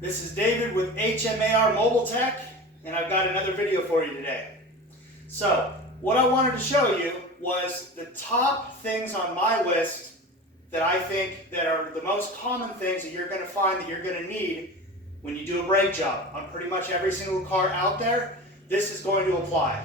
This is David with HMAR Mobile Tech, and I've got another video for you today. So, what I wanted to show you was the top things on my list that I think that are the most common things that you're going to find that you're going to need when you do a brake job. On pretty much every single car out there, this is going to apply.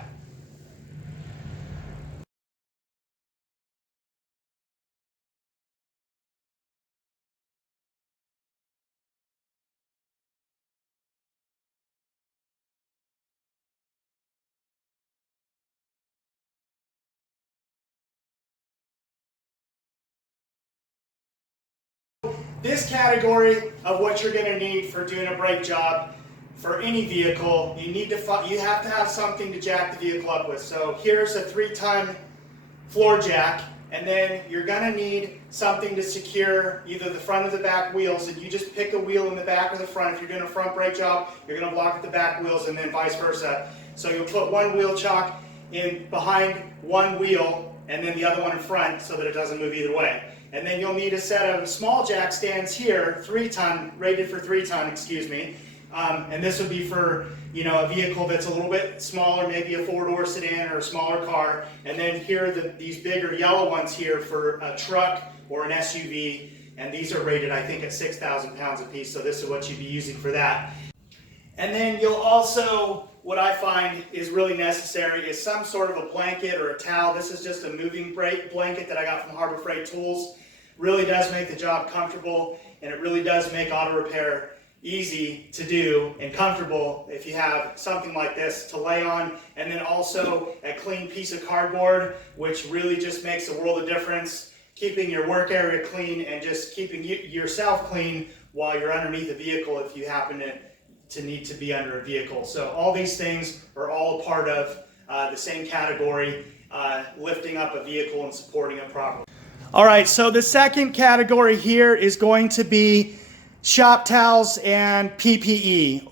This category of what you're going to need for doing a brake job for any vehicle, you have to have something to jack the vehicle up with. So here's a 3-ton floor jack, and then you're going to need something to secure either the front or the back wheels, and you just pick a wheel in the back or the front. If you're doing a front brake job, you're going to block the back wheels and then vice versa. So you'll put one wheel chock in behind one wheel and then the other one in front so that it doesn't move either way. And then you'll need a set of small jack stands here, 3-ton, rated for 3-ton, excuse me. And this would be for, a vehicle that's a little bit smaller, maybe a 4-door sedan or a smaller car. And then here are these bigger yellow ones here for a truck or an SUV. And these are rated, I think, at 6,000 pounds a piece. So this is what you'd be using for that. And then you'll also, what I find is really necessary is some sort of a blanket or a towel. This is just a moving blanket that I got from Harbor Freight Tools. Really does make the job comfortable, and it really does make auto repair easy to do and comfortable if you have something like this to lay on. And then also a clean piece of cardboard, which really just makes a world of difference, keeping your work area clean and just keeping yourself clean while you're underneath a vehicle if you happen to need to be under a vehicle. So all these things are all part of the same category, lifting up a vehicle and supporting it properly. All right, so the second category here is going to be shop towels and PPE.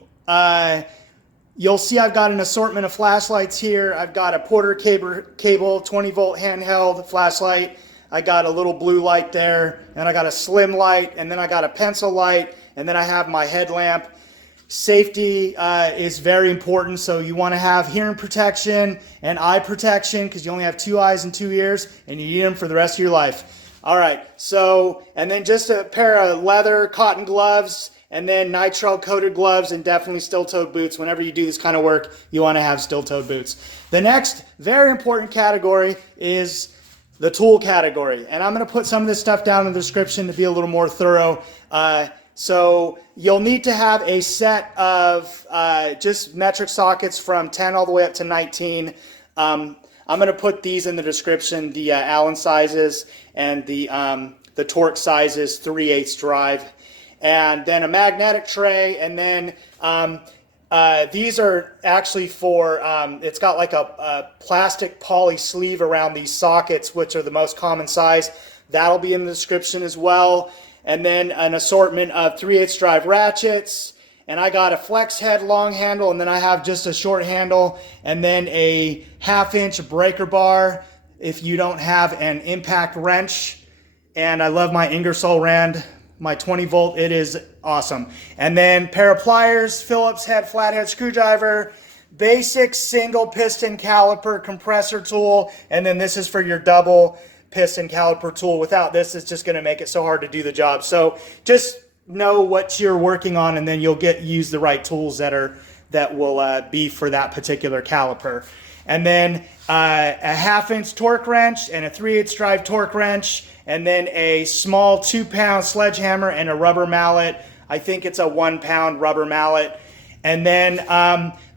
You'll see I've got an assortment of flashlights here. I've got a Porter cable 20-volt handheld flashlight. I got a little blue light there, and I got a slim light, and then I got a pencil light, and then I have my headlamp. Safety is very important, so you want to have hearing protection and eye protection because you only have 2 eyes and 2 ears, and you need them for the rest of your life. All right, so, and then just a pair of leather cotton gloves, and then nitrile coated gloves, and definitely steel-toed boots. Whenever you do this kind of work, you want to have steel-toed boots. The next very important category is the tool category, and I'm going to put some of this stuff down in the description to be a little more thorough. So you'll need to have a set of just metric sockets from 10 all the way up to 19. I'm going to put these in the description, the Allen sizes and the Torx sizes, 3/8 drive. And then a magnetic tray, and then these are actually for, it's got like a plastic poly sleeve around these sockets, which are the most common size. That'll be in the description as well. And then an assortment of 3/8 drive ratchets, and I got a flex head long handle, and then I have just a short handle, and then a 1/2-inch breaker bar if you don't have an impact wrench. And I love my Ingersoll Rand, my 20-volt, it is awesome. And then pair of pliers, Phillips head flathead screwdriver, basic single piston caliper compressor tool, and then this is for your double piston caliper tool. Without this, it's just going to make it so hard to do the job. So just know what you're working on, and then you'll use the right tools that will be for that particular caliper. And then a 1/2-inch torque wrench and a 3/8 drive torque wrench, and then a small 2-pound sledgehammer and a rubber mallet. I think it's a 1-pound rubber mallet. And then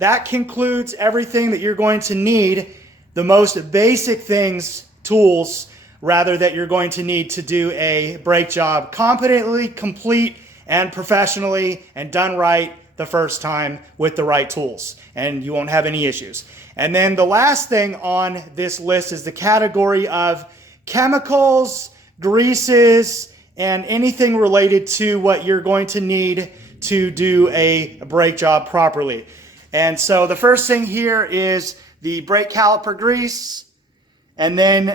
that concludes everything that you're going to need, the most basic things, tools, rather, that you're going to need to do a brake job competently, complete, and professionally, and done right the first time with the right tools, and you won't have any issues. And then the last thing on this list is the category of chemicals, greases, and anything related to what you're going to need to do a brake job properly. And so the first thing here is the brake caliper grease, and then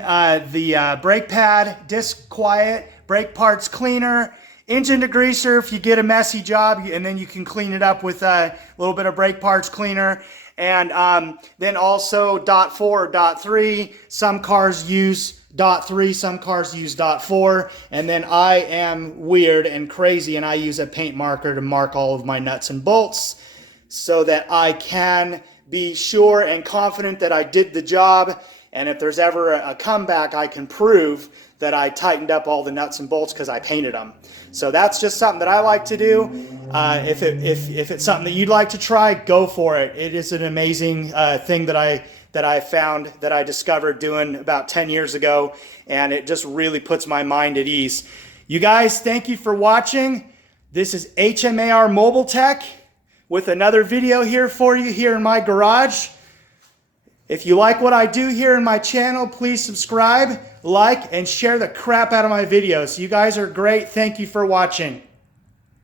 the brake pad disc quiet, brake parts cleaner, engine degreaser if you get a messy job, and then you can clean it up with a little bit of brake parts cleaner. And then also dot 4 or dot 3. Some cars use dot 3, some cars use dot 4. And then I am weird and crazy, and I use a paint marker to mark all of my nuts and bolts so that I can be sure and confident that I did the job. And if there's ever a comeback, I can prove that I tightened up all the nuts and bolts because I painted them. So that's just something that I like to do. If it's something that you'd like to try, go for it. It is an amazing thing that I found, that I discovered doing about 10 years ago, and it just really puts my mind at ease. You guys, thank you for watching. This is HMAR Mobile Tech with another video here for you here in my garage. If you like what I do here in my channel, please subscribe, like, and share the crap out of my videos. You guys are great. Thank you for watching.